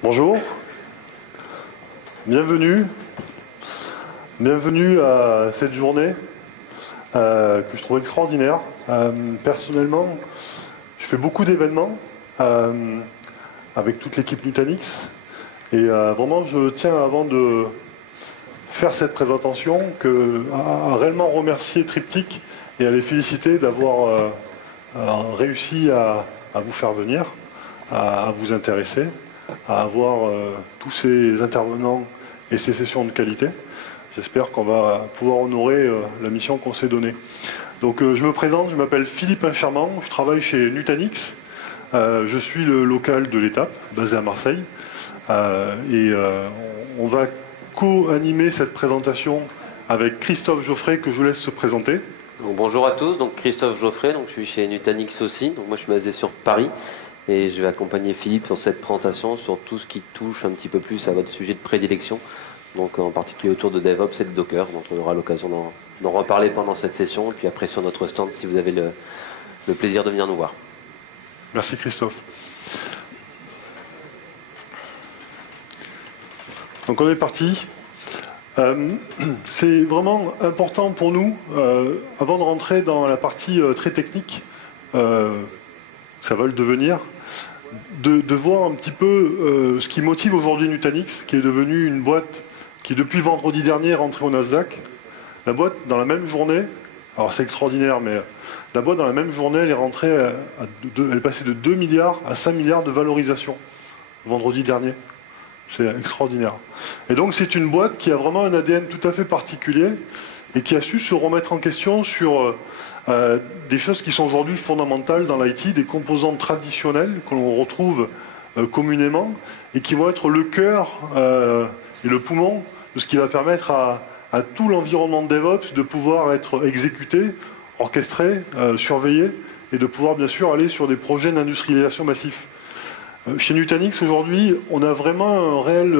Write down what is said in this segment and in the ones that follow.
Bonjour, bienvenue. Bienvenue à cette journée que je trouve extraordinaire. Personnellement, je fais beaucoup d'événements avec toute l'équipe Nutanix. Et vraiment, je tiens, avant de faire cette présentation, à réellement remercier Triptyque et à les féliciter d'avoir réussi à vous faire venir, à vous intéresser, à avoir tous ces intervenants et ces sessions de qualité. J'espère qu'on va pouvoir honorer la mission qu'on s'est donnée. Donc je me présente, je m'appelle Philippe Incharmant, je travaille chez Nutanix. Je suis le local de l'étape, basé à Marseille. On va co-animer cette présentation avec Christophe Geoffrey, que je vous laisse se présenter. Donc, bonjour à tous, donc Christophe Geoffrey, donc je suis chez Nutanix aussi. Donc moi je suis basé sur Paris et je vais accompagner Philippe sur cette présentation sur tout ce qui touche un petit peu plus à votre sujet de prédilection. Donc en particulier autour de DevOps et de Docker. Donc on aura l'occasion d'en reparler pendant cette session et puis après sur notre stand si vous avez le plaisir de venir nous voir. Merci Christophe. Donc on est parti. C'est vraiment important pour nous, avant de rentrer dans la partie très technique, ça va le devenir, de voir un petit peu ce qui motive aujourd'hui Nutanix, qui est devenue une boîte qui depuis vendredi dernier est rentrée au Nasdaq. La boîte, dans la même journée, alors c'est extraordinaire, mais la boîte dans la même journée, elle est rentrée, elle est passée de 2 milliards à 5 milliards de valorisation, vendredi dernier. C'est extraordinaire. Et donc c'est une boîte qui a vraiment un ADN tout à fait particulier et qui a su se remettre en question sur des choses qui sont aujourd'hui fondamentales dans l'IT, des composantes traditionnelles que l'on retrouve communément et qui vont être le cœur et le poumon de ce qui va permettre à tout l'environnement de DevOps de pouvoir être exécuté, orchestré, surveillé et de pouvoir bien sûr aller sur des projets d'industrialisation massifs. Chez Nutanix, aujourd'hui, on a vraiment un réel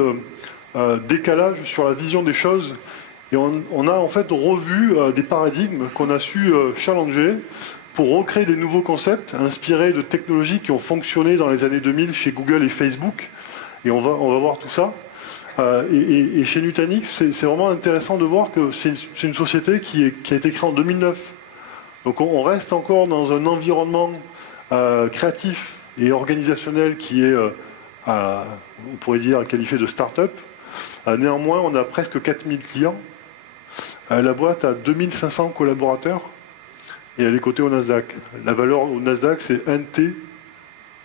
décalage sur la vision des choses et on a en fait revu des paradigmes qu'on a su challenger pour recréer des nouveaux concepts inspirés de technologies qui ont fonctionné dans les années 2000 chez Google et Facebook. Et on va voir tout ça. Et chez Nutanix, c'est vraiment intéressant de voir que c'est une société qui a été créée en 2009. Donc on reste encore dans un environnement créatif et organisationnel qui est, on pourrait dire, qualifié de start-up. Néanmoins, on a presque 4000 clients. La boîte a 2500 collaborateurs et elle est cotée au Nasdaq. La valeur au Nasdaq, c'est NT,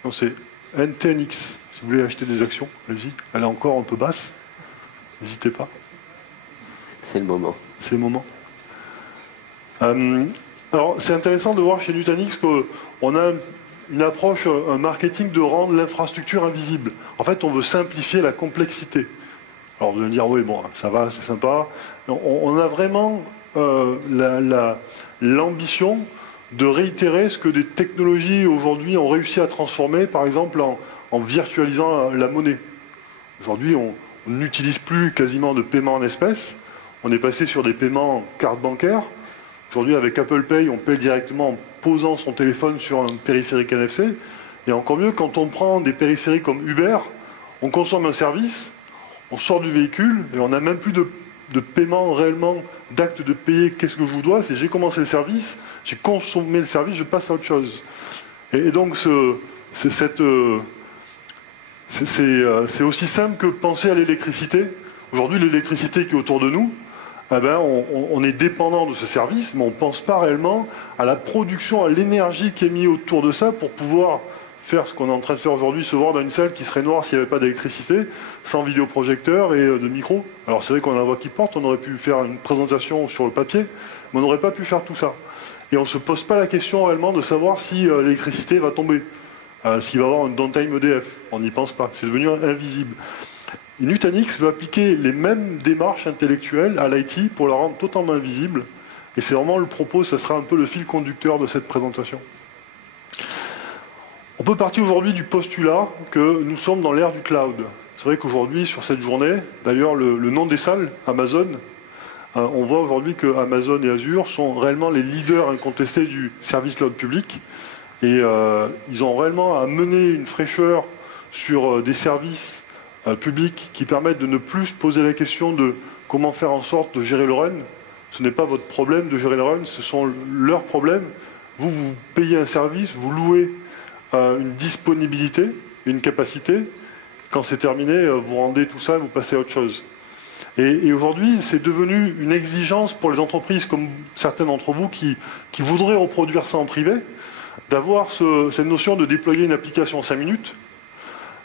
non, c'est NTNX. Si vous voulez acheter des actions, allez-y. Elle est encore un peu basse. N'hésitez pas. C'est le moment. C'est le moment. Alors, c'est intéressant de voir chez Nutanix qu'on a une approche, un marketing de rendre l'infrastructure invisible. En fait, on veut simplifier la complexité. Alors, de dire, oui, bon, ça va, c'est sympa. On a vraiment l'ambition de réitérer ce que des technologies aujourd'hui ont réussi à transformer, par exemple en virtualisant la monnaie. Aujourd'hui, on n'utilise plus quasiment de paiement en espèces. On est passé sur des paiements en carte bancaire. Aujourd'hui, avec Apple Pay, on paye directement en posant son téléphone sur un périphérique NFC. Et encore mieux, quand on prend des périphériques comme Uber, on consomme un service, on sort du véhicule et on n'a même plus de paiement réellement, d'acte de payer qu'est-ce que je vous dois. C'est j'ai commencé le service, j'ai consommé le service, je passe à autre chose. Et donc, c'est aussi simple que penser à l'électricité. Aujourd'hui, l'électricité qui est autour de nous, eh ben, on est dépendant de ce service, mais on ne pense pas réellement à la production, à l'énergie qui est mise autour de ça pour pouvoir faire ce qu'on est en train de faire aujourd'hui, se voir dans une salle qui serait noire s'il n'y avait pas d'électricité, sans vidéoprojecteur et de micro. Alors c'est vrai qu'on a la voix qui porte, on aurait pu faire une présentation sur le papier, mais on n'aurait pas pu faire tout ça. Et on ne se pose pas la question réellement de savoir si l'électricité va tomber, s'il va y avoir un downtime EDF. On n'y pense pas, c'est devenu invisible. Et Nutanix veut appliquer les mêmes démarches intellectuelles à l'IT pour la rendre totalement invisible. Et c'est vraiment le propos, ça sera un peu le fil conducteur de cette présentation. On peut partir aujourd'hui du postulat que nous sommes dans l'ère du cloud. C'est vrai qu'aujourd'hui, sur cette journée, d'ailleurs le nom des salles, Amazon, on voit aujourd'hui que Amazon et Azure sont réellement les leaders incontestés du service cloud public. Et ils ont réellement amené une fraîcheur sur des services publics qui permettent de ne plus se poser la question de comment faire en sorte de gérer le run. Ce n'est pas votre problème de gérer le run, ce sont leurs problèmes. Vous, vous payez un service, vous louez une disponibilité, une capacité. Quand c'est terminé, vous rendez tout ça, vous passez à autre chose. Et aujourd'hui, c'est devenu une exigence pour les entreprises comme certaines d'entre vous qui voudraient reproduire ça en privé, d'avoir cette notion de déployer une application en 5 minutes,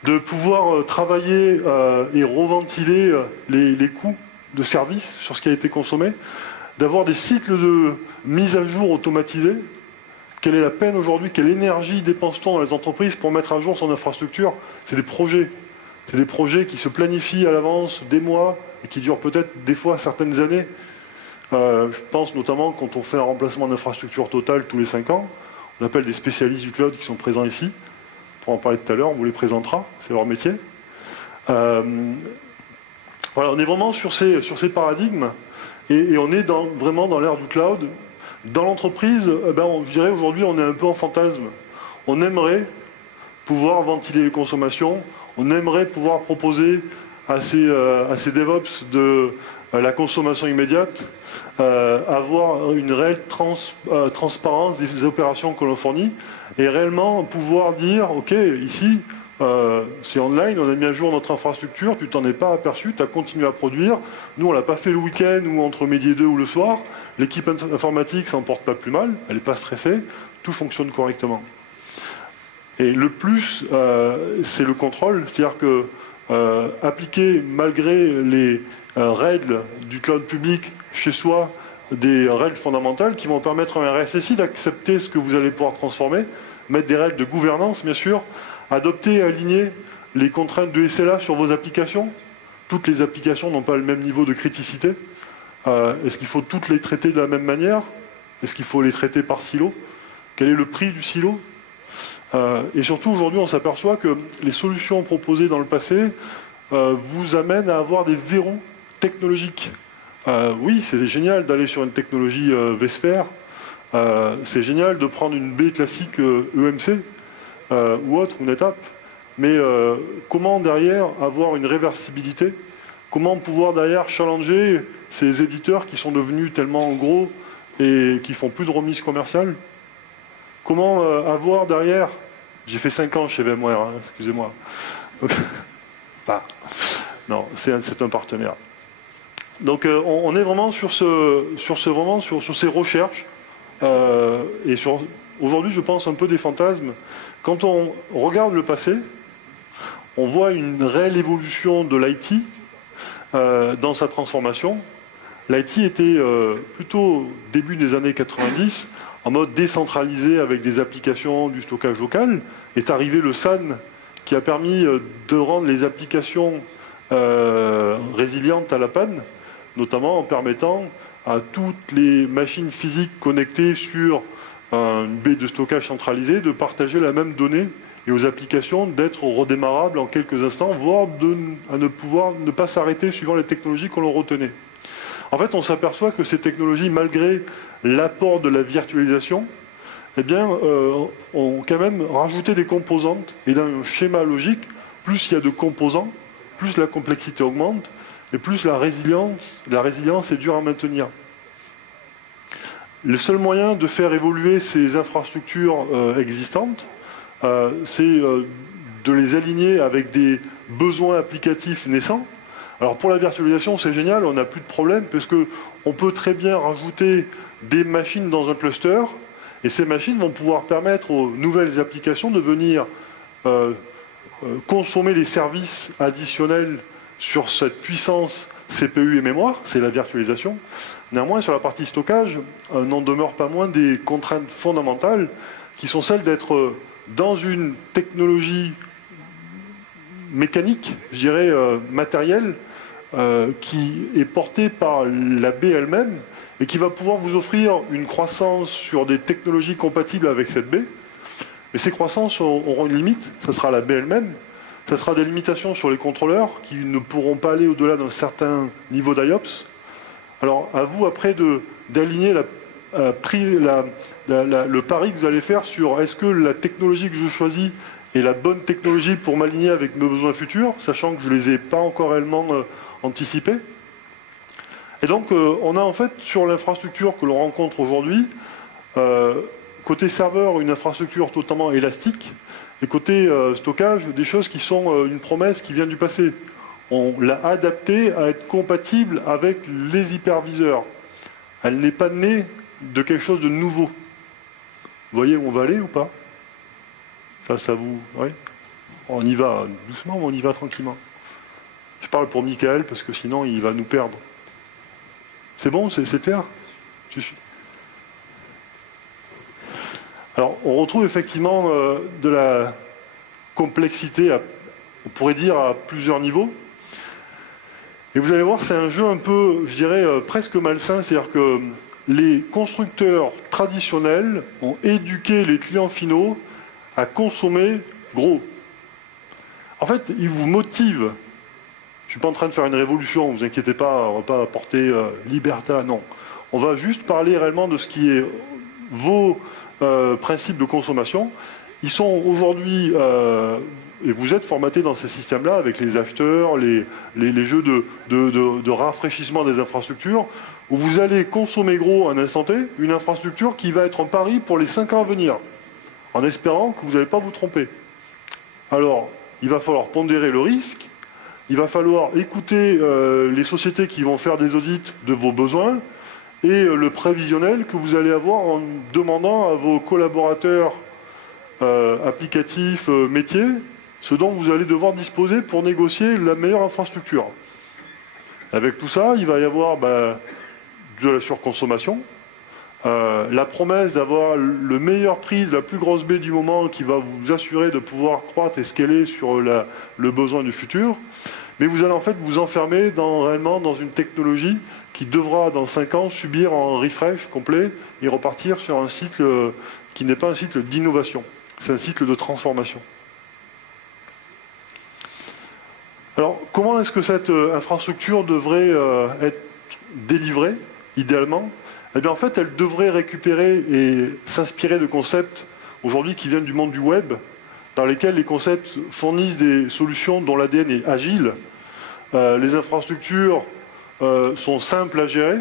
de pouvoir travailler et reventiler les coûts de service sur ce qui a été consommé, d'avoir des cycles de mise à jour automatisés. Quelle est la peine aujourd'hui? Quelle énergie dépense-t-on dans les entreprises pour mettre à jour son infrastructure? C'est des projets. C'est des projets qui se planifient à l'avance, des mois, et qui durent peut-être des fois certaines années. Je pense notamment quand on fait un remplacement d'infrastructure totale tous les 5 ans, on appelle des spécialistes du cloud qui sont présents ici. Pour en parler tout à l'heure, on vous les présentera, c'est leur métier. Voilà, on est vraiment sur ces paradigmes, et on est vraiment dans l'ère du cloud. Dans l'entreprise, je dirais aujourd'hui, on est un peu en fantasme. On aimerait pouvoir ventiler les consommations, on aimerait pouvoir proposer à ces DevOps de la consommation immédiate, avoir une réelle transparence des opérations que l'on fournit, et réellement pouvoir dire, OK, ici, c'est online, on a mis à jour notre infrastructure, tu t'en es pas aperçu, tu as continué à produire, nous on l'a pas fait le week-end ou entre midi et 2 ou le soir, l'équipe informatique s'en porte pas plus mal, elle n'est pas stressée, tout fonctionne correctement. Et le plus, c'est le contrôle, c'est-à-dire que appliquer malgré les règles du cloud public chez soi, des règles fondamentales qui vont permettre à un RSSI d'accepter ce que vous allez pouvoir transformer, mettre des règles de gouvernance bien sûr, adopter et aligner les contraintes de SLA sur vos applications. Toutes les applications n'ont pas le même niveau de criticité. Est-ce qu'il faut toutes les traiter de la même manière? Est-ce qu'il faut les traiter par silo? Quel est le prix du silo? Et surtout, aujourd'hui, on s'aperçoit que les solutions proposées dans le passé vous amènent à avoir des verrous technologiques. Oui, c'est génial d'aller sur une technologie vSphere. C'est génial de prendre une baie classique EMC ou autre, une étape. Mais comment derrière avoir une réversibilité? Comment pouvoir derrière challenger ces éditeurs qui sont devenus tellement gros et qui font plus de remises commerciales? Comment avoir derrière... J'ai fait 5 ans chez VMware, hein, excusez-moi. Non, c'est un partenaire. Donc on est vraiment sur ces recherches. Et aujourd'hui, je pense un peu des fantasmes. Quand on regarde le passé, on voit une réelle évolution de l'IT dans sa transformation. L'IT était plutôt début des années 90, en mode décentralisé avec des applications du stockage local. Est arrivé le SAN qui a permis de rendre les applications résilientes à la panne, notamment en permettant à toutes les machines physiques connectées sur une baie de stockage centralisée de partager la même donnée et aux applications d'être redémarrables en quelques instants, voire à ne pas s'arrêter suivant les technologies qu'on leur retenait. En fait, on s'aperçoit que ces technologies, malgré l'apport de la virtualisation, eh bien, ont quand même rajouté des composantes. Et dans un schéma logique, plus il y a de composants, plus la complexité augmente, et plus la résilience est dure à maintenir. Le seul moyen de faire évoluer ces infrastructures existantes, c'est de les aligner avec des besoins applicatifs naissants. Alors pour la virtualisation, c'est génial, on n'a plus de problème, parce qu'on peut très bien rajouter des machines dans un cluster, et ces machines vont pouvoir permettre aux nouvelles applications de venir consommer les services additionnels sur cette puissance CPU et mémoire, c'est la virtualisation. Néanmoins, sur la partie stockage, n'en demeure pas moins des contraintes fondamentales qui sont celles d'être dans une technologie mécanique, je dirais matérielle, qui est portée par la baie elle-même et qui va pouvoir vous offrir une croissance sur des technologies compatibles avec cette baie. Mais ces croissances auront une limite, ça sera la baie elle-même. Ça sera des limitations sur les contrôleurs qui ne pourront pas aller au-delà d'un certain niveau d'IOPS. Alors, à vous après d'aligner le pari que vous allez faire sur est-ce que la technologie que je choisis et la bonne technologie pour m'aligner avec mes besoins futurs, sachant que je ne les ai pas encore réellement anticipés. Et donc, on a en fait, sur l'infrastructure que l'on rencontre aujourd'hui, côté serveur, une infrastructure totalement élastique, et côté stockage, des choses qui sont une promesse qui vient du passé. On l'a adaptée à être compatible avec les hyperviseurs. Elle n'est pas née de quelque chose de nouveau. Vous voyez où on va aller ou pas? Ça vous... Oui. On y va doucement, mais on y va tranquillement. Je parle pour Michael, parce que sinon, il va nous perdre. C'est bon, c'est clair? Alors, on retrouve effectivement de la complexité, on pourrait dire, à plusieurs niveaux. Et vous allez voir, c'est un jeu un peu, je dirais, presque malsain. C'est-à-dire que les constructeurs traditionnels ont éduqué les clients finaux à consommer gros. En fait, ils vous motivent. Je ne suis pas en train de faire une révolution, ne vous inquiétez pas, on ne va pas apporter liberté, non. On va juste parler réellement de ce qui est vos principes de consommation. Ils sont aujourd'hui, et vous êtes formatés dans ces systèmes-là, avec les acheteurs, les jeux de rafraîchissement des infrastructures, où vous allez consommer gros à un instant T, une infrastructure qui va être en pari pour les 5 ans à venir, en espérant que vous n'allez pas vous tromper. Alors, il va falloir pondérer le risque, il va falloir écouter les sociétés qui vont faire des audits de vos besoins et le prévisionnel que vous allez avoir en demandant à vos collaborateurs applicatifs, métiers, ce dont vous allez devoir disposer pour négocier la meilleure infrastructure. Avec tout ça, il va y avoir de la surconsommation, la promesse d'avoir le meilleur prix de la plus grosse baie du moment qui va vous assurer de pouvoir croître et scaler sur le besoin du futur. Mais vous allez en fait vous enfermer réellement dans une technologie qui devra dans 5 ans subir un refresh complet et repartir sur un cycle qui n'est pas un cycle d'innovation, c'est un cycle de transformation. Alors comment est-ce que cette infrastructure devrait être délivrée, idéalement? Eh bien en fait elle devrait récupérer et s'inspirer de concepts aujourd'hui qui viennent du monde du web, dans lesquels les concepts fournissent des solutions dont l'ADN est agile. Les infrastructures sont simples à gérer.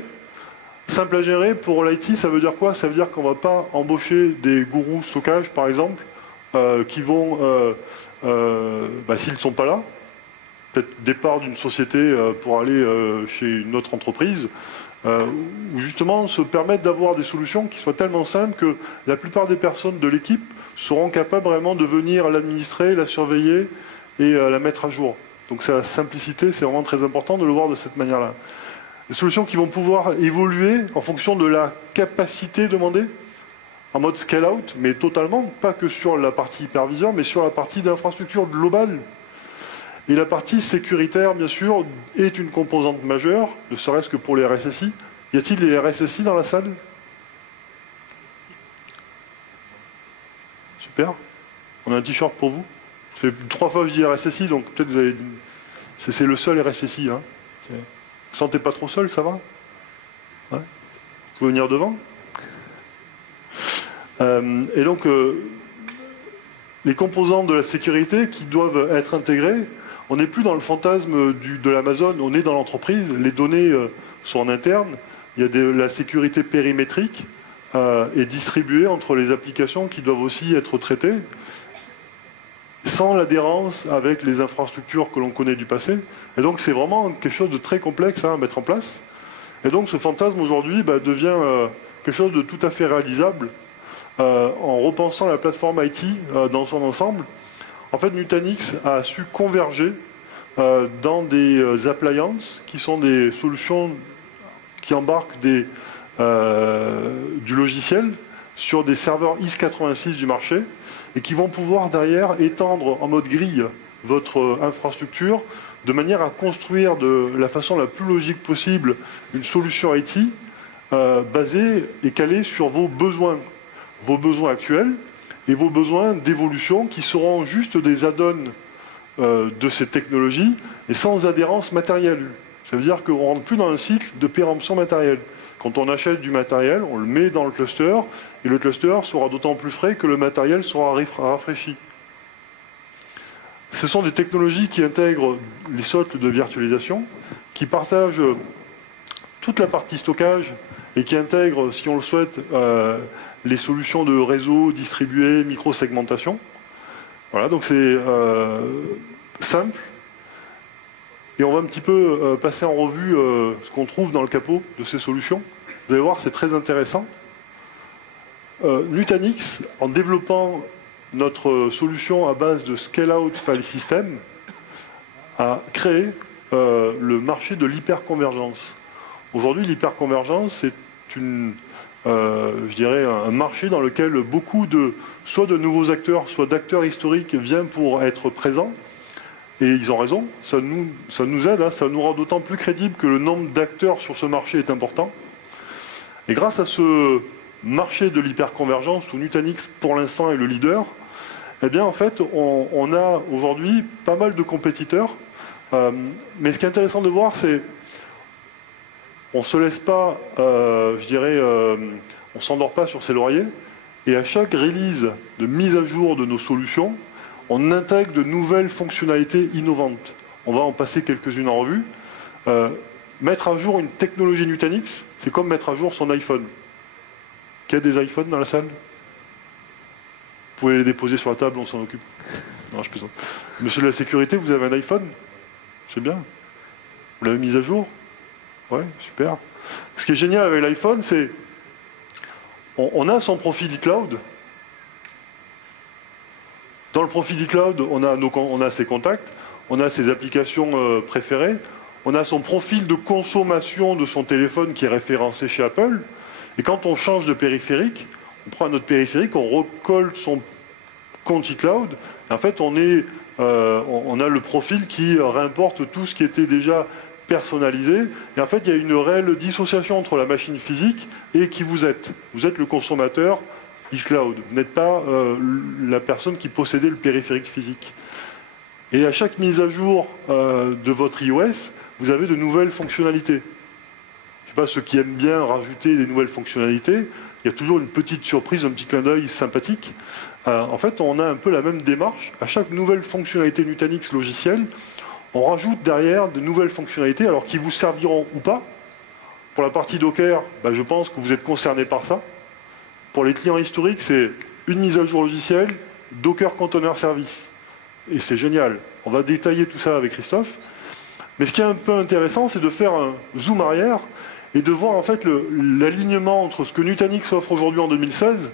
Simple à gérer, pour l'IT, ça veut dire quoi? Ça veut dire qu'on ne va pas embaucher des gourous stockage, par exemple, qui vont, s'ils ne sont pas là, peut-être départ d'une société pour aller chez une autre entreprise, ou justement se permettre d'avoir des solutions qui soient tellement simples que la plupart des personnes de l'équipe seront capables vraiment de venir l'administrer, la surveiller et la mettre à jour. Donc sa simplicité, c'est vraiment très important de le voir de cette manière-là. Des solutions qui vont pouvoir évoluer en fonction de la capacité demandée, en mode scale-out, mais totalement, pas que sur la partie hyperviseur, mais sur la partie d'infrastructure globale. Et la partie sécuritaire, bien sûr, est une composante majeure, ne serait-ce que pour les RSSI. Y a-t-il des RSSI dans la salle? Super. On a un t-shirt pour vous. Ça fait 3 fois que je dis RSSI, donc peut-être vous avez... C'est le seul RSSI. Hein. Vous ne vous sentez pas trop seul, ça va? Ouais. Vous pouvez venir devant. Et donc, les composants de la sécurité qui doivent être intégrés, on n'est plus dans le fantasme de l'Amazon, on est dans l'entreprise, les données sont en interne, il y a de la sécurité périmétrique et distribuée entre les applications qui doivent aussi être traitées, sans l'adhérence avec les infrastructures que l'on connaît du passé. Et donc c'est vraiment quelque chose de très complexe à mettre en place. Et donc ce fantasme aujourd'hui devient quelque chose de tout à fait réalisable en repensant la plateforme IT dans son ensemble. En fait, Nutanix a su converger dans des appliances qui sont des solutions qui embarquent du logiciel sur des serveurs IS86 du marché et qui vont pouvoir derrière étendre en mode grille votre infrastructure de manière à construire de la façon la plus logique possible une solution IT basée et calée sur vos besoins actuels et vos besoins d'évolution qui seront juste des add-ons de ces technologies et sans adhérence matérielle. Ça veut dire qu'on ne rentre plus dans un cycle de péremption matérielle. Quand on achète du matériel, on le met dans le cluster et le cluster sera d'autant plus frais que le matériel sera rafraîchi. Ce sont des technologies qui intègrent les socles de virtualisation, qui partagent toute la partie stockage et qui intègrent, si on le souhaite, les solutions de réseau distribué, micro-segmentation. Voilà, donc c'est simple. Et on va un petit peu passer en revue ce qu'on trouve dans le capot de ces solutions. Vous allez voir, c'est très intéressant. Nutanix, en développant notre solution à base de Scale-out File System, a créé le marché de l'hyperconvergence. Aujourd'hui, l'hyperconvergence, c'est je dirais, un marché dans lequel beaucoup soit de nouveaux acteurs, soit d'acteurs historiques viennent pour être présents. Et ils ont raison, ça nous aide, hein, ça nous rend d'autant plus crédible que le nombre d'acteurs sur ce marché est important. Et grâce à ce marché de l'hyperconvergence, où Nutanix, pour l'instant, est le leader, eh bien, en fait, on a aujourd'hui pas mal de compétiteurs. Mais ce qui est intéressant de voir, c'est on ne se laisse pas, je dirais, on ne s'endort pas sur ses lauriers. Et à chaque release de mise à jour de nos solutions, on intègre de nouvelles fonctionnalités innovantes. On va en passer quelques-unes en revue. Mettre à jour une technologie Nutanix, c'est comme mettre à jour son iPhone. Qui a des iPhones dans la salle? Vous pouvez les déposer sur la table, on s'en occupe. Non, je plaisante. Monsieur de la sécurité, vous avez un iPhone? C'est bien. Vous l'avez mis à jour? Ouais, super. Ce qui est génial avec l'iPhone, c'est on a son profil iCloud. Dans le profil iCloud, on a ses contacts, on a ses applications préférées, on a son profil de consommation de son téléphone qui est référencé chez Apple. Et quand on change de périphérique, on prend notre périphérique, on recolle son compte iCloud. Et en fait, on a le profil qui réimporte tout ce qui était déjà personnalisé. Et en fait, il y a une réelle dissociation entre la machine physique et qui vous êtes. Vous êtes le consommateur iCloud. Vous n'êtes pas la personne qui possédait le périphérique physique. Et à chaque mise à jour de votre iOS, vous avez de nouvelles fonctionnalités. Je ne sais pas, ceux qui aiment bien rajouter des nouvelles fonctionnalités, il y a toujours une petite surprise, un petit clin d'œil sympathique. En fait, on a un peu la même démarche. À chaque nouvelle fonctionnalité Nutanix logicielle, on rajoute derrière de nouvelles fonctionnalités, alors qui vous serviront ou pas. Pour la partie Docker, je pense que vous êtes concerné par ça. Pour les clients historiques, c'est une mise à jour logicielle, Docker Container Service. Et c'est génial. On va détailler tout ça avec Christophe. Mais ce qui est un peu intéressant, c'est de faire un zoom arrière et de voir en fait l'alignement entre ce que Nutanix offre aujourd'hui en 2016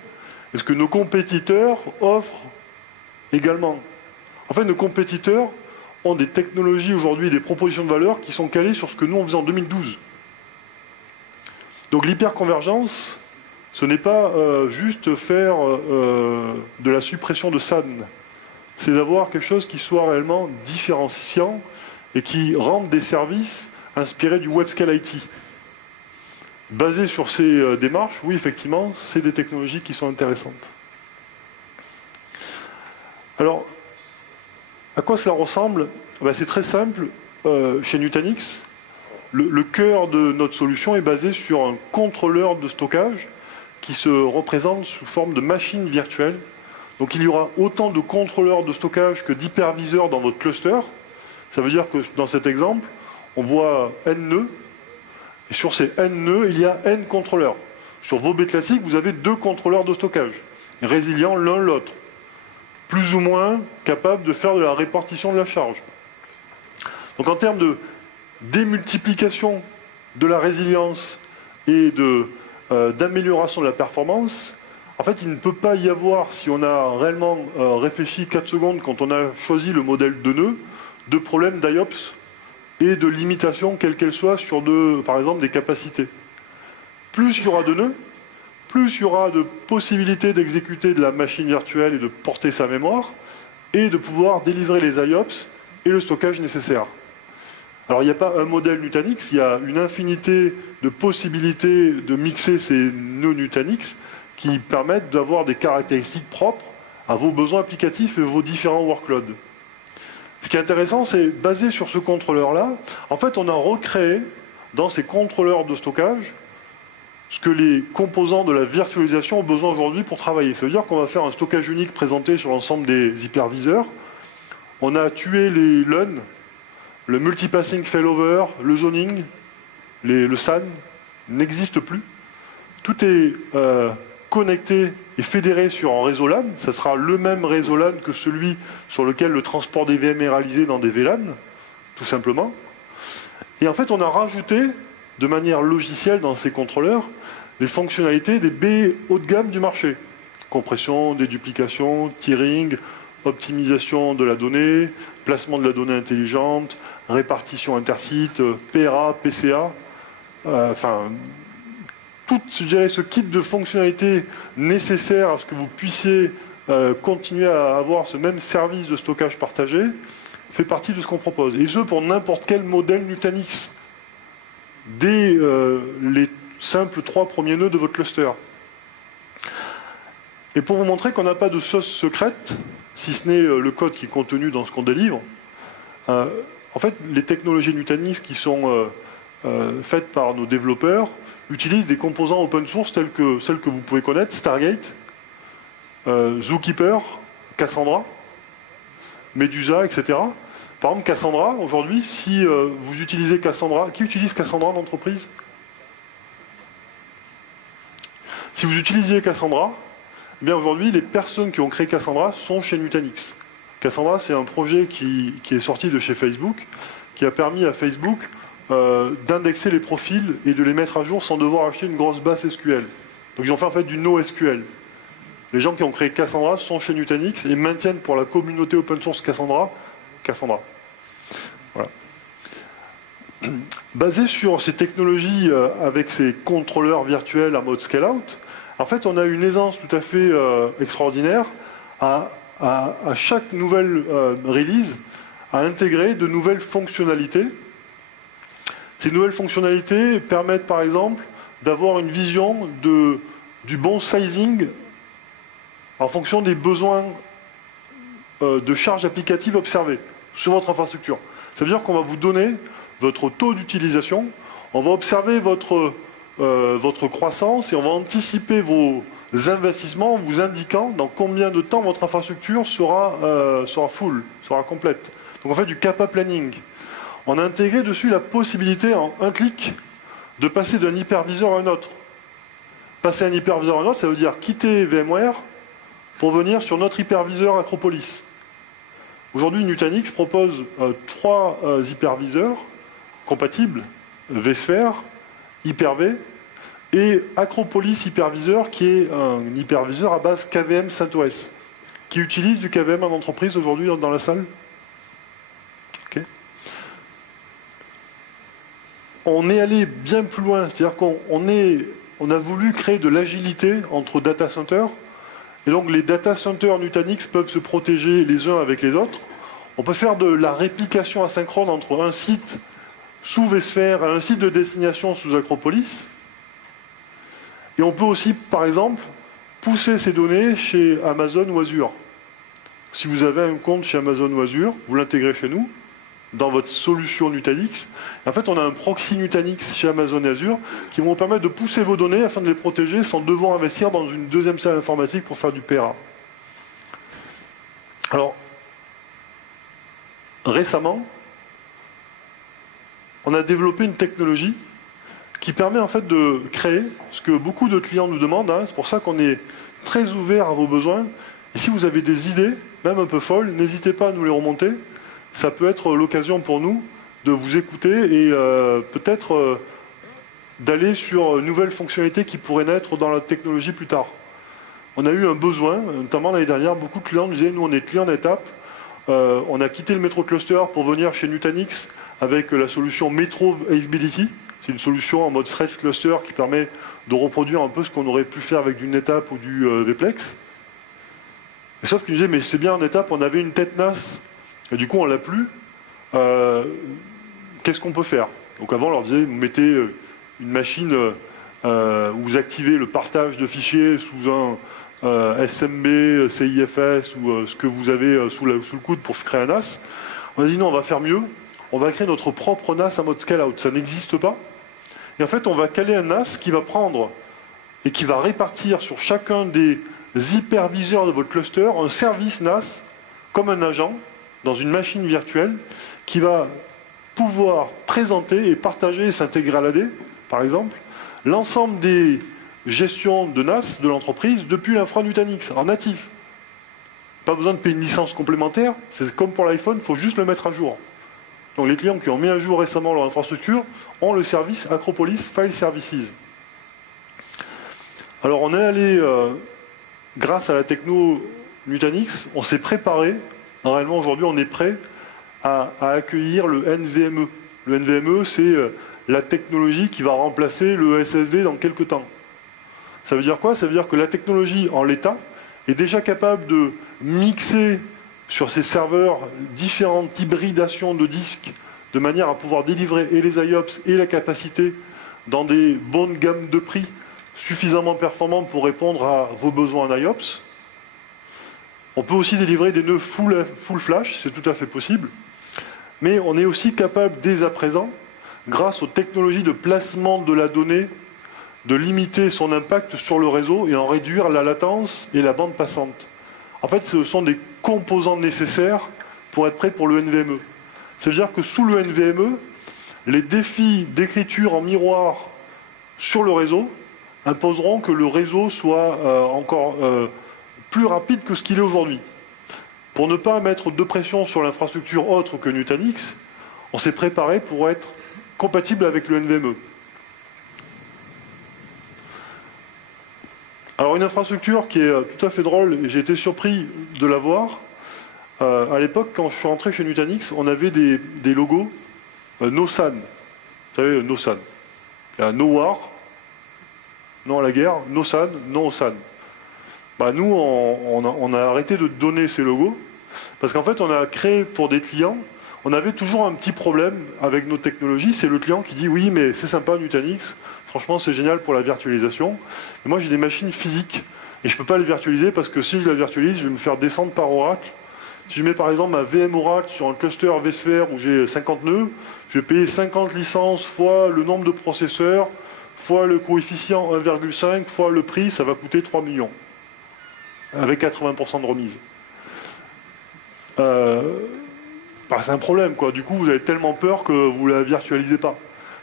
et ce que nos compétiteurs offrent également. En fait, nos compétiteurs ont des technologies aujourd'hui, des propositions de valeur qui sont calées sur ce que nous on faisait en 2012. Donc l'hyperconvergence, ce n'est pas juste faire de la suppression de SAN. C'est d'avoir quelque chose qui soit réellement différenciant et qui rende des services inspirés du WebScale IT. Basé sur ces démarches, oui, effectivement, c'est des technologies qui sont intéressantes. Alors, à quoi cela ressemble? C'est très simple. Chez Nutanix, le cœur de notre solution est basé sur un contrôleur de stockage qui se représente sous forme de machine virtuelle. Donc il y aura autant de contrôleurs de stockage que d'hyperviseurs dans votre cluster. Ça veut dire que dans cet exemple, on voit N nœuds, et sur ces N nœuds, il y a N contrôleurs. Sur vos baies classiques, vous avez 2 contrôleurs de stockage, résilients l'un l'autre, plus ou moins capables de faire de la répartition de la charge. Donc en termes de démultiplication de la résilience et d'amélioration de la performance, en fait, il ne peut pas y avoir, si on a réellement réfléchi 4 secondes quand on a choisi le modèle de nœud, de problème d'IOPS et de limitation, quelle qu'elle soit, sur, par exemple, des capacités. Plus il y aura de nœuds, plus il y aura de possibilités d'exécuter de la machine virtuelle et de porter sa mémoire, et de pouvoir délivrer les IOPS et le stockage nécessaire. Alors, il n'y a pas un modèle Nutanix, il y a une infinité de possibilités de mixer ces nœuds Nutanix qui permettent d'avoir des caractéristiques propres à vos besoins applicatifs et vos différents workloads. Ce qui est intéressant, c'est basé sur ce contrôleur-là, en fait, on a recréé dans ces contrôleurs de stockage ce que les composants de la virtualisation ont besoin aujourd'hui pour travailler. Ça veut dire qu'on va faire un stockage unique présenté sur l'ensemble des hyperviseurs. On a tué les LUN, le multipassing failover, le zoning, le SAN n'existe plus. Tout est connecté et fédéré sur un réseau LAN. Ça sera le même réseau LAN que celui sur lequel le transport des VM est réalisé dans des VLAN, tout simplement. Et en fait, on a rajouté, de manière logicielle dans ces contrôleurs, les fonctionnalités des baies haut de gamme du marché. Compression, déduplication, tiering, optimisation de la donnée, placement de la donnée intelligente, répartition intersite, PRA, PCA, enfin, tout, je dirais, ce kit de fonctionnalités nécessaires à ce que vous puissiez continuer à avoir ce même service de stockage partagé fait partie de ce qu'on propose. Et ce, pour n'importe quel modèle Nutanix, dès les simples 3 premiers nœuds de votre cluster. Et pour vous montrer qu'on n'a pas de sauce secrète, si ce n'est le code qui est contenu dans ce qu'on délivre, en fait, les technologies Nutanix qui sont faites par nos développeurs utilisent des composants open source tels que celles que vous pouvez connaître, Stargate, Zookeeper, Cassandra, Medusa, etc. Par exemple, Cassandra, aujourd'hui, si vous utilisez Cassandra, qui utilise Cassandra en entreprise? Si vous utilisiez Cassandra, eh bien aujourd'hui, les personnes qui ont créé Cassandra sont chez Nutanix. Cassandra, c'est un projet qui est sorti de chez Facebook, qui a permis à Facebook d'indexer les profils et de les mettre à jour sans devoir acheter une grosse base SQL. Donc ils ont fait en fait du NoSQL. Les gens qui ont créé Cassandra sont chez Nutanix et maintiennent pour la communauté open source Cassandra. Voilà. Basé sur ces technologies avec ces contrôleurs virtuels en mode scale-out, en fait, on a une aisance tout à fait extraordinaire à chaque nouvelle release à intégrer de nouvelles fonctionnalités. Ces nouvelles fonctionnalités permettent par exemple d'avoir une vision du bon sizing en fonction des besoins de charge applicative observés sur votre infrastructure. Ça veut dire qu'on va vous donner votre taux d'utilisation, on va observer votre croissance et on va anticiper vos investissements en vous indiquant dans combien de temps votre infrastructure sera full, sera complète. Donc on fait du kappa planning. On a intégré dessus la possibilité en un clic de passer d'un hyperviseur à un autre. Passer un hyperviseur à un autre, ça veut dire quitter VMware pour venir sur notre hyperviseur Acropolis. Aujourd'hui, Nutanix propose 3 hyperviseurs compatibles, vSphere, Hyper-V, et Acropolis Hyperviseur, qui est un hyperviseur à base KVM CentOS. Qui utilise du KVM en entreprise aujourd'hui dans la salle? Okay. On est allé bien plus loin, c'est-à-dire qu'on a voulu créer de l'agilité entre data centers, et donc les data centers Nutanix peuvent se protéger les uns avec les autres. On peut faire de la réplication asynchrone entre un site sous vSphere et un site de destination sous Acropolis. Et on peut aussi, par exemple, pousser ces données chez Amazon ou Azure. Si vous avez un compte chez Amazon ou Azure, vous l'intégrez chez nous, dans votre solution Nutanix. En fait, on a un proxy Nutanix chez Amazon et Azure qui vont vous permettre de pousser vos données afin de les protéger sans devoir investir dans une deuxième salle informatique pour faire du PRA. Alors, récemment, on a développé une technologie qui permet en fait de créer ce que beaucoup de clients nous demandent. C'est pour ça qu'on est très ouvert à vos besoins. Et si vous avez des idées, même un peu folles, n'hésitez pas à nous les remonter. Ça peut être l'occasion pour nous de vous écouter et peut-être d'aller sur une nouvelle fonctionnalité qui pourrait naître dans la technologie plus tard. On a eu un besoin, notamment l'année dernière, beaucoup de clients nous disaient, nous on est clients d'étape, on a quitté le Metro Cluster pour venir chez Nutanix avec la solution Metro Availability. C'est une solution en mode stretch cluster qui permet de reproduire un peu ce qu'on aurait pu faire avec du NetApp ou du VPlex. Et sauf qu'ils nous disaient, mais c'est bien en étape, on avait une tête NAS, et du coup on l'a plus. Qu'est-ce qu'on peut faire? Donc avant on leur disait, vous mettez une machine où vous activez le partage de fichiers sous un SMB, CIFS ou ce que vous avez sous le coude pour créer un NAS. On a dit non, on va faire mieux. On va créer notre propre NAS en mode scale-out. Ça n'existe pas. Et en fait, on va caler un NAS qui va prendre et qui va répartir sur chacun des hyperviseurs de votre cluster un service NAS comme un agent dans une machine virtuelle qui va pouvoir présenter et partager et s'intégrer à l'AD, par exemple, l'ensemble des gestions de NAS de l'entreprise depuis l'infra Nutanix, en natif. Pas besoin de payer une licence complémentaire, c'est comme pour l'iPhone, il faut juste le mettre à jour. Donc les clients qui ont mis à jour récemment leur infrastructure ont le service Acropolis File Services. Alors on est allé, grâce à la techno Nutanix, on s'est préparé, réellement aujourd'hui on est prêt à accueillir le NVMe. Le NVMe, c'est la technologie qui va remplacer le SSD dans quelques temps. Ça veut dire quoi? Ça veut dire que la technologie en l'état est déjà capable de mixer sur ces serveurs différentes hybridations de disques de manière à pouvoir délivrer et les IOPS et la capacité dans des bonnes gammes de prix suffisamment performantes pour répondre à vos besoins en IOPS. On peut aussi délivrer des nœuds full flash, c'est tout à fait possible. Mais on est aussi capable dès à présent, grâce aux technologies de placement de la donnée, de limiter son impact sur le réseau et en réduire la latence et la bande passante. En fait, ce sont des composants nécessaires pour être prêt pour le NVMe. Ça veut dire que sous le NVMe, les défis d'écriture en miroir sur le réseau imposeront que le réseau soit encore plus rapide que ce qu'il est aujourd'hui. Pour ne pas mettre de pression sur l'infrastructure autre que Nutanix, on s'est préparé pour être compatible avec le NVMe. Alors une infrastructure qui est tout à fait drôle, et j'ai été surpris de la voir. À l'époque, quand je suis rentré chez Nutanix, on avait des logos No SAN. Vous savez, No SAN. Il y a No War, non à la guerre, No SAN, non au SAN. Bah, nous, on a arrêté de donner ces logos, parce qu'en fait, on a créé pour des clients, on avait toujours un petit problème avec nos technologies, c'est le client qui dit « Oui, mais c'est sympa Nutanix, franchement, c'est génial pour la virtualisation. Mais moi, j'ai des machines physiques, et je ne peux pas les virtualiser, parce que si je la virtualise, je vais me faire descendre par Oracle. Si je mets par exemple ma VM Oracle sur un cluster vSphere où j'ai 50 nœuds, je vais payer 50 licences fois le nombre de processeurs, fois le coefficient 1,5, fois le prix, ça va coûter 3 millions. Avec 80% de remise. Bah, c'est un problème, quoi. Du coup, vous avez tellement peur que vous ne la virtualisez pas.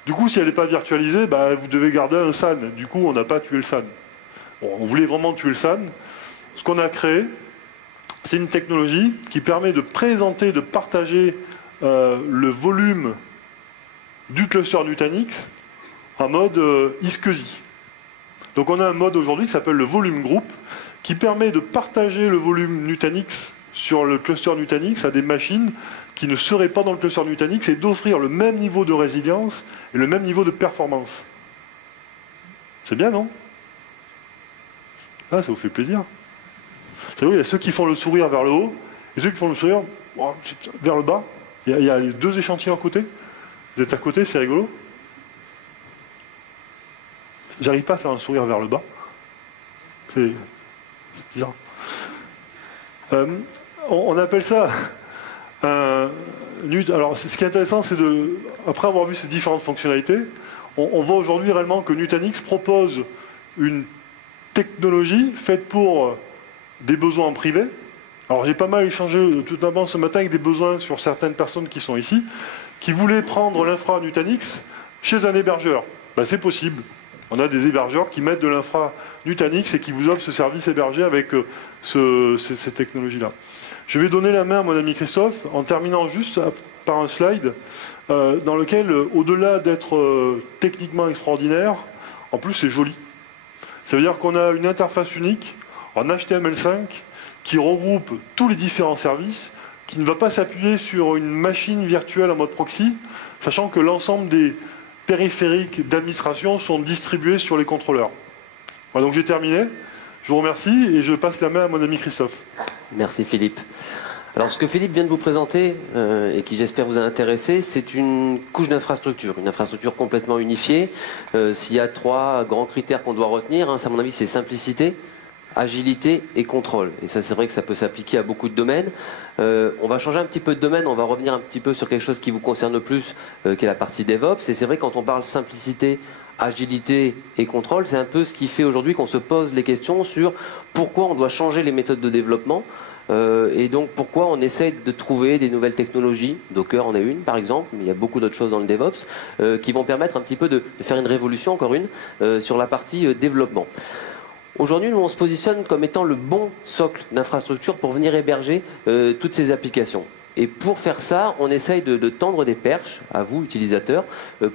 Du coup, si elle n'est pas virtualisée, bah, vous devez garder un SAN. Du coup, on n'a pas tué le SAN. Bon, on voulait vraiment tuer le SAN. Ce qu'on a créé, c'est une technologie qui permet de présenter, de partager le volume du cluster Nutanix en mode iSCSI. Donc on a un mode aujourd'hui qui s'appelle le volume group, qui permet de partager le volume Nutanix sur le cluster Nutanix à des machines qui ne seraient pas dans le cluster Nutanix et d'offrir le même niveau de résilience et le même niveau de performance. C'est bien, non? Ah, ça vous fait plaisir. Vous savez, il y a ceux qui font le sourire vers le haut et ceux qui font le sourire vers le bas. Il y a les deux échantillons à côté. Vous êtes à côté, c'est rigolo. J'arrive pas à faire un sourire vers le bas. C'est bizarre. On appelle ça alors, ce qui est intéressant, c'est de, après avoir vu ces différentes fonctionnalités, on voit aujourd'hui réellement que Nutanix propose une technologie faite pour des besoins en privé. Alors, j'ai pas mal échangé tout d'abord ce matin avec des besoins sur certaines personnes qui sont ici, qui voulaient prendre l'infra Nutanix chez un hébergeur. Ben, c'est possible. On a des hébergeurs qui mettent de l'infra Nutanix et qui vous offrent ce service hébergé avec ces technologies-là. Je vais donner la main à mon ami Christophe en terminant juste par un slide dans lequel, au-delà d'être techniquement extraordinaire, en plus c'est joli. Ça veut dire qu'on a une interface unique en HTML5 qui regroupe tous les différents services, qui ne va pas s'appuyer sur une machine virtuelle en mode proxy, sachant que l'ensemble des périphériques d'administration sont distribués sur les contrôleurs. Voilà, donc j'ai terminé. Je vous remercie et je passe la main à mon ami Christophe. Merci Philippe. Alors ce que Philippe vient de vous présenter et qui j'espère vous a intéressé, c'est une couche d'infrastructure, une infrastructure complètement unifiée. S'il y a 3 grands critères qu'on doit retenir, hein, ça à mon avis c'est simplicité, agilité et contrôle. Et ça c'est vrai que ça peut s'appliquer à beaucoup de domaines. On va changer un petit peu de domaine, on va revenir un petit peu sur quelque chose qui vous concerne plus, qui est la partie DevOps. Et c'est vrai quand on parle simplicité, agilité et contrôle, c'est un peu ce qui fait aujourd'hui qu'on se pose les questions sur pourquoi on doit changer les méthodes de développement. Et donc pourquoi on essaie de trouver des nouvelles technologies, Docker en est une par exemple, mais il y a beaucoup d'autres choses dans le DevOps, qui vont permettre un petit peu de faire une révolution, encore une, sur la partie développement. Aujourd'hui, nous, on se positionne comme étant le bon socle d'infrastructure pour venir héberger toutes ces applications. Et pour faire ça, on essaye de tendre des perches à vous, utilisateurs,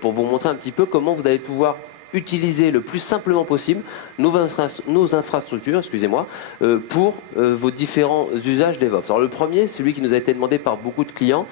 pour vous montrer un petit peu comment vous allez pouvoir utiliser le plus simplement possible nos infrastructures, excusez-moi, pour vos différents usages DevOps. Alors le premier, celui qui nous a été demandé par beaucoup de clients,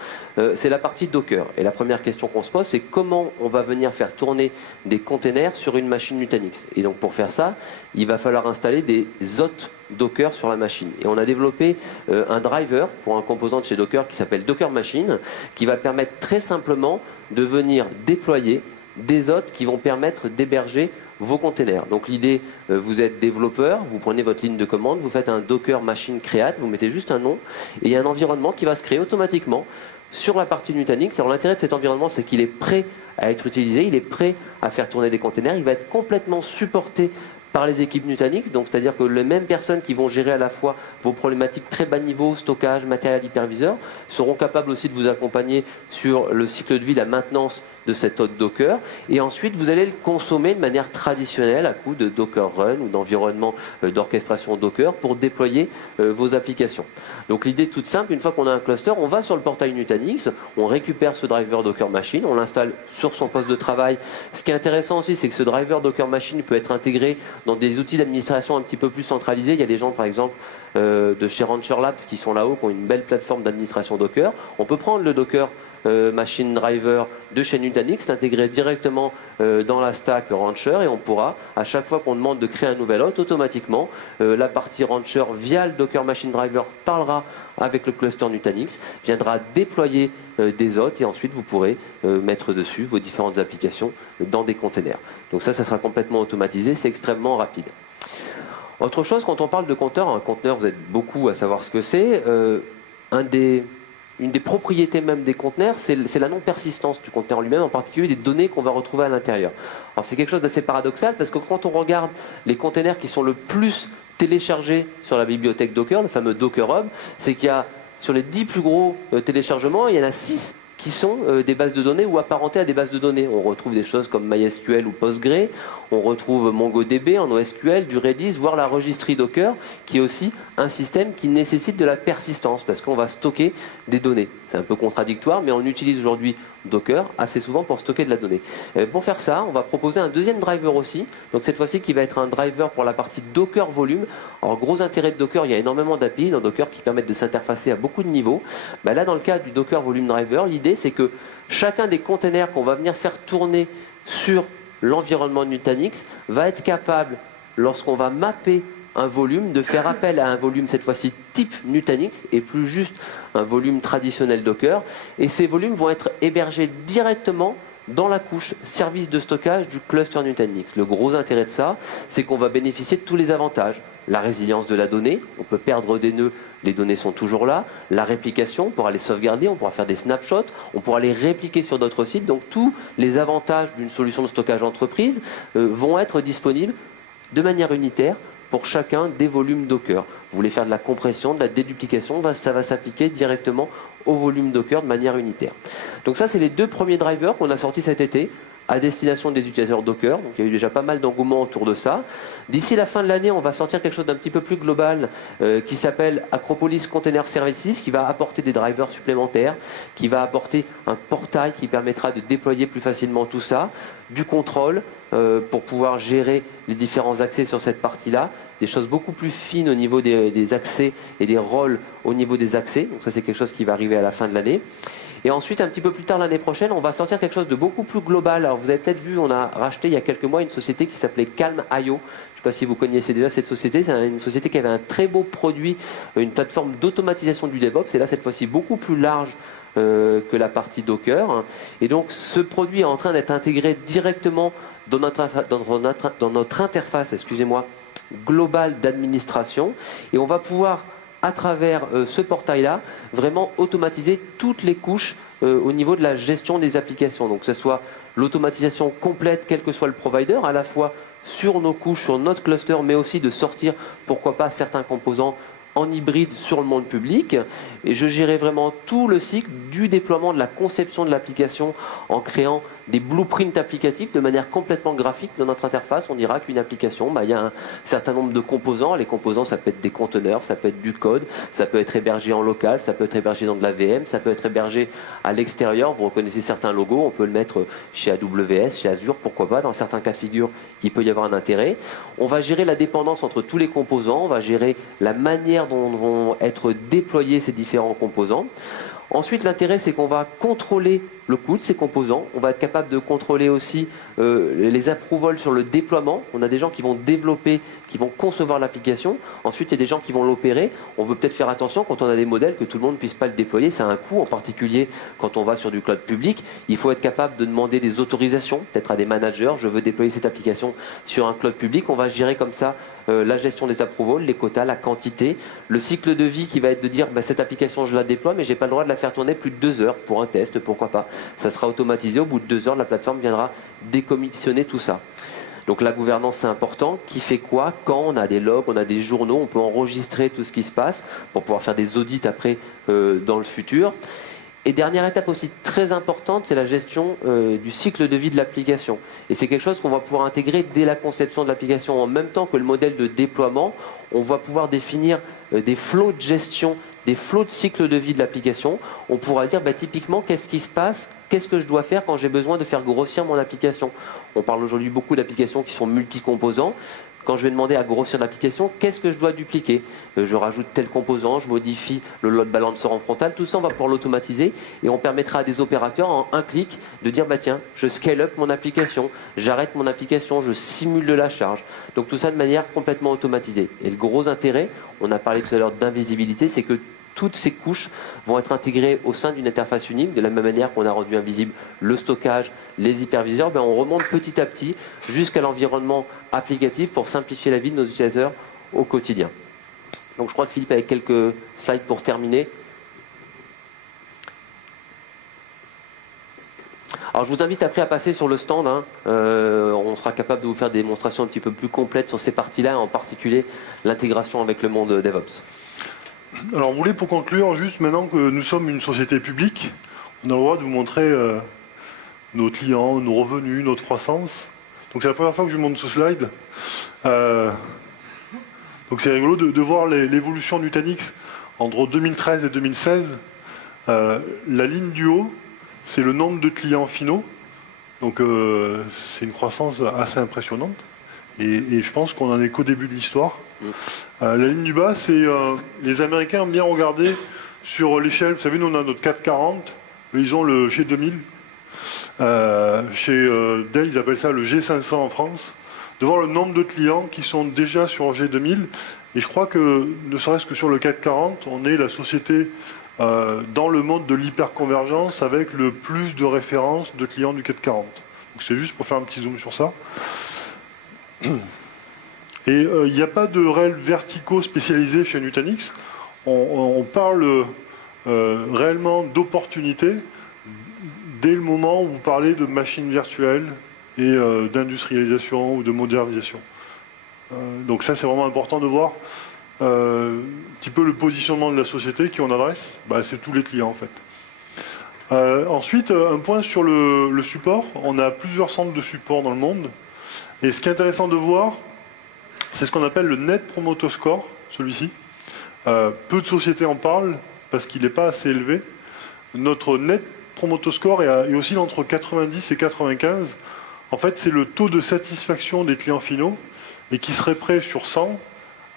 c'est la partie Docker. Et la première question qu'on se pose, c'est comment on va venir faire tourner des containers sur une machine Nutanix. Et donc pour faire ça, il va falloir installer des hôtes Docker sur la machine. Et on a développé un driver pour un composant de chez Docker qui s'appelle Docker Machine, qui va permettre très simplement de venir déployer des hôtes qui vont permettre d'héberger vos containers. Donc l'idée, vous êtes développeur, vous prenez votre ligne de commande, vous faites un Docker Machine Create, vous mettez juste un nom, et il y a un environnement qui va se créer automatiquement sur la partie Nutanix. Alors l'intérêt de cet environnement, c'est qu'il est prêt à être utilisé, il est prêt à faire tourner des containers, il va être complètement supporté par les équipes Nutanix, donc c'est-à-dire que les mêmes personnes qui vont gérer à la fois vos problématiques très bas niveau, stockage, matériel hyperviseur, seront capables aussi de vous accompagner sur le cycle de vie, la maintenance de cet hôte Docker, et ensuite vous allez le consommer de manière traditionnelle à coup de Docker Run ou d'environnement d'orchestration Docker pour déployer vos applications. Donc l'idée toute simple, une fois qu'on a un cluster, on va sur le portail Nutanix, on récupère ce driver Docker Machine, on l'installe sur son poste de travail. Ce qui est intéressant aussi, c'est que ce driver Docker Machine peut être intégré dans des outils d'administration un petit peu plus centralisés. Il y a des gens par exemple de chez Rancher Labs qui sont là-haut, qui ont une belle plateforme d'administration Docker. On peut prendre le Docker Machine Driver de chez Nutanix, l'intégrer directement dans la stack Rancher, et on pourra, à chaque fois qu'on demande de créer un nouvel hôte, automatiquement, la partie Rancher via le Docker Machine Driver parlera avec le cluster Nutanix, viendra déployer des hôtes, et ensuite vous pourrez mettre dessus vos différentes applications dans des containers. Donc ça sera complètement automatisé, c'est extrêmement rapide. Autre chose, quand on parle de conteneur, un conteneur, vous êtes beaucoup à savoir ce que c'est. Une des propriétés même des conteneurs, c'est la non-persistance du conteneur lui-même, en particulier des données qu'on va retrouver à l'intérieur. Alors c'est quelque chose d'assez paradoxal, parce que quand on regarde les conteneurs qui sont le plus téléchargés sur la bibliothèque Docker, le fameux Docker Hub, c'est qu'il y a sur les 10 plus gros téléchargements, il y en a 6 qui sont des bases de données ou apparentées à des bases de données. On retrouve des choses comme MySQL ou Postgre, on retrouve MongoDB en NoSQL, du Redis, voire la registry Docker, qui est aussi un système qui nécessite de la persistance, parce qu'on va stocker des données. C'est un peu contradictoire, mais on utilise aujourd'hui Docker assez souvent pour stocker de la donnée. Pour faire ça, on va proposer un deuxième driver aussi, donc cette fois-ci qui va être un driver pour la partie Docker Volume. Alors gros intérêt de Docker, il y a énormément d'API dans Docker qui permettent de s'interfacer à beaucoup de niveaux. Là, dans le cas du Docker Volume Driver, l'idée c'est que chacun des containers qu'on va venir faire tourner sur l'environnement Nutanix va être capable, lorsqu'on va mapper un volume, de faire appel à un volume cette fois-ci type Nutanix et plus juste un volume traditionnel Docker. Et ces volumes vont être hébergés directement dans la couche service de stockage du cluster Nutanix. Le gros intérêt de ça, c'est qu'on va bénéficier de tous les avantages. La résilience de la donnée, on peut perdre des nœuds, les données sont toujours là. La réplication, on pourra les sauvegarder, on pourra faire des snapshots, on pourra les répliquer sur d'autres sites. Donc tous les avantages d'une solution de stockage entreprise vont être disponibles de manière unitaire pour chacun des volumes Docker. Vous voulez faire de la compression, de la déduplication, ça va s'appliquer directement au volume Docker de manière unitaire. Donc ça, c'est les deux premiers drivers qu'on a sortis cet été à destination des utilisateurs Docker. Donc il y a eu déjà pas mal d'engouement autour de ça. D'ici la fin de l'année, on va sortir quelque chose d'un petit peu plus global qui s'appelle Acropolis Container Services, qui va apporter des drivers supplémentaires, qui va apporter un portail qui permettra de déployer plus facilement tout ça, du contrôle pour pouvoir gérer les différents accès sur cette partie-là, des choses beaucoup plus fines au niveau des accès et des rôles au niveau des accès. Donc ça, c'est quelque chose qui va arriver à la fin de l'année. Et ensuite, un petit peu plus tard l'année prochaine, on va sortir quelque chose de beaucoup plus global. Alors vous avez peut-être vu, on a racheté il y a quelques mois une société qui s'appelait Calm.io. Je ne sais pas si vous connaissez déjà cette société. C'est une société qui avait un très beau produit, une plateforme d'automatisation du DevOps. Et là, cette fois-ci, beaucoup plus large que la partie Docker. Et donc, ce produit est en train d'être intégré directement dans notre interface, excusez-moi, globale d'administration. Et on va pouvoir, à travers ce portail-là, vraiment automatiser toutes les couches au niveau de la gestion des applications. Donc que ce soit l'automatisation complète, quel que soit le provider, à la fois sur nos couches, sur notre cluster, mais aussi de sortir, pourquoi pas, certains composants en hybride sur le monde public. Et je gérais vraiment tout le cycle du déploiement, de la conception de l'application en créant des blueprints applicatifs de manière complètement graphique dans notre interface. On dira qu'une application, il y a un certain nombre de composants. Les composants, ça peut être des conteneurs, ça peut être du code, ça peut être hébergé en local, ça peut être hébergé dans de la VM, ça peut être hébergé à l'extérieur. Vous reconnaissez certains logos, on peut le mettre chez AWS, chez Azure, pourquoi pas. Dans certains cas de figure, il peut y avoir un intérêt. On va gérer la dépendance entre tous les composants, on va gérer la manière dont vont être déployés ces différents composants. Ensuite, l'intérêt, c'est qu'on va contrôler le coût de ces composants. On va être capable de contrôler aussi les approvals sur le déploiement. On a des gens qui vont développer, qui vont concevoir l'application. Ensuite, il y a des gens qui vont l'opérer. On veut peut-être faire attention quand on a des modèles que tout le monde ne puisse pas le déployer. Ça a un coût, en particulier quand on va sur du cloud public. Il faut être capable de demander des autorisations, peut-être à des managers. Je veux déployer cette application sur un cloud public. On va gérer comme ça la gestion des approvals, les quotas, la quantité, le cycle de vie qui va être de dire cette application je la déploie mais j'ai pas le droit de la faire tourner plus de 2 heures pour un test, pourquoi pas. Ça sera automatisé, au bout de 2 heures la plateforme viendra décommissionner tout ça. Donc la gouvernance c'est important, qui fait quoi, quand on a des logs, on a des journaux, on peut enregistrer tout ce qui se passe pour pouvoir faire des audits après dans le futur. Et dernière étape aussi très importante, c'est la gestion du cycle de vie de l'application. Et c'est quelque chose qu'on va pouvoir intégrer dès la conception de l'application. En même temps que le modèle de déploiement, on va pouvoir définir des flows de gestion, des flows de cycle de vie de l'application. On pourra dire typiquement qu'est-ce qui se passe, qu'est-ce que je dois faire quand j'ai besoin de faire grossir mon application. On parle aujourd'hui beaucoup d'applications qui sont multi-composants. Quand je vais demander à grossir l'application, qu'est-ce que je dois dupliquer? Je rajoute tel composant, je modifie le load balancer en frontal, tout ça on va pouvoir l'automatiser et on permettra à des opérateurs en un clic de dire tiens, je scale up mon application, j'arrête mon application, je simule de la charge. Donc tout ça de manière complètement automatisée. Et le gros intérêt, on a parlé tout à l'heure d'invisibilité, c'est que toutes ces couches vont être intégrées au sein d'une interface unique, de la même manière qu'on a rendu invisible le stockage, les hyperviseurs, on remonte petit à petit jusqu'à l'environnement applicatif pour simplifier la vie de nos utilisateurs au quotidien. Donc je crois que Philippe avait quelques slides pour terminer. Alors je vous invite après à passer sur le stand. On sera capable de vous faire des démonstrations un petit peu plus complètes sur ces parties-là, en particulier l'intégration avec le monde DevOps. Alors, vous voulez, pour conclure, juste maintenant que nous sommes une société publique, on a le droit de vous montrer nos clients, nos revenus, notre croissance. Donc, c'est la première fois que je vous montre ce slide. Donc, c'est rigolo de voir l'évolution de Nutanix entre 2013 et 2016. La ligne du haut, c'est le nombre de clients finaux. Donc, c'est une croissance assez impressionnante. Et je pense qu'on n'en est qu'au début de l'histoire. La ligne du bas, c'est les Américains ont bien regardé sur l'échelle. Vous savez, nous on a notre 440, ils ont le G2000. Chez Dell, ils appellent ça le G500 en France. De voir le nombre de clients qui sont déjà sur G2000. Et je crois que, ne serait-ce que sur le 440, on est la société dans le monde de l'hyperconvergence avec le plus de références de clients du 440. Donc c'est juste pour faire un petit zoom sur ça. Et il n'y a pas de réels verticaux spécialisés chez Nutanix. On parle réellement d'opportunités dès le moment où vous parlez de machines virtuelles et d'industrialisation ou de modernisation. Donc ça, c'est vraiment important de voir un petit peu le positionnement de la société qui on adresse. C'est tous les clients, en fait. Ensuite, un point sur le support. On a plusieurs centres de support dans le monde. Et ce qui est intéressant de voir, c'est ce qu'on appelle le Net Promoter Score, celui-ci. Peu de sociétés en parlent parce qu'il n'est pas assez élevé. Notre Net Promoter Score est oscille entre 90 et 95. En fait, c'est le taux de satisfaction des clients finaux et qui serait prêt sur 100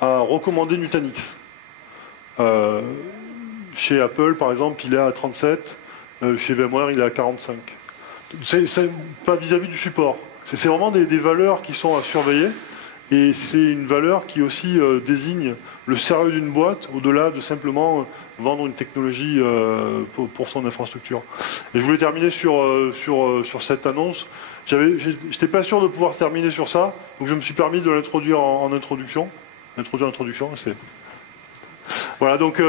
à recommander Nutanix. Chez Apple, par exemple, il est à 37. Chez VMware, il est à 45. C'est pas vis-à-vis du support. C'est vraiment des valeurs qui sont à surveiller. Et c'est une valeur qui aussi désigne le sérieux d'une boîte, au-delà de simplement vendre une technologie pour son infrastructure. Et je voulais terminer sur cette annonce. Je n'étais pas sûr de pouvoir terminer sur ça, donc je me suis permis de l'introduire en introduction. Introduire l'introduction, c'est... Voilà, donc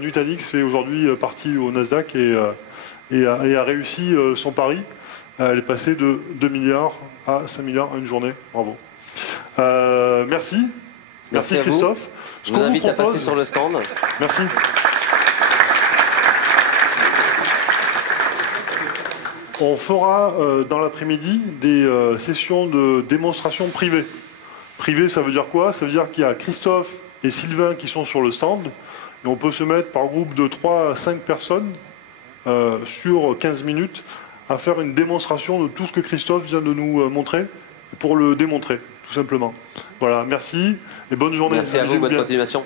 Nutanix fait aujourd'hui partie au Nasdaq et a réussi son pari. Elle est passée de 2 milliards à 5 milliards en une journée. Bravo. Merci. Merci Christophe. Je vous invite à passer sur le stand. Merci. On fera dans l'après-midi des sessions de démonstration privée. Privé, ça veut dire quoi? Ça veut dire qu'il y a Christophe et Sylvain qui sont sur le stand. Et on peut se mettre par groupe de 3 à 5 personnes sur 15 minutes à faire une démonstration de tout ce que Christophe vient de nous montrer pour le démontrer, tout simplement. Voilà, merci et bonne journée. Merci à vous, bonne continuation.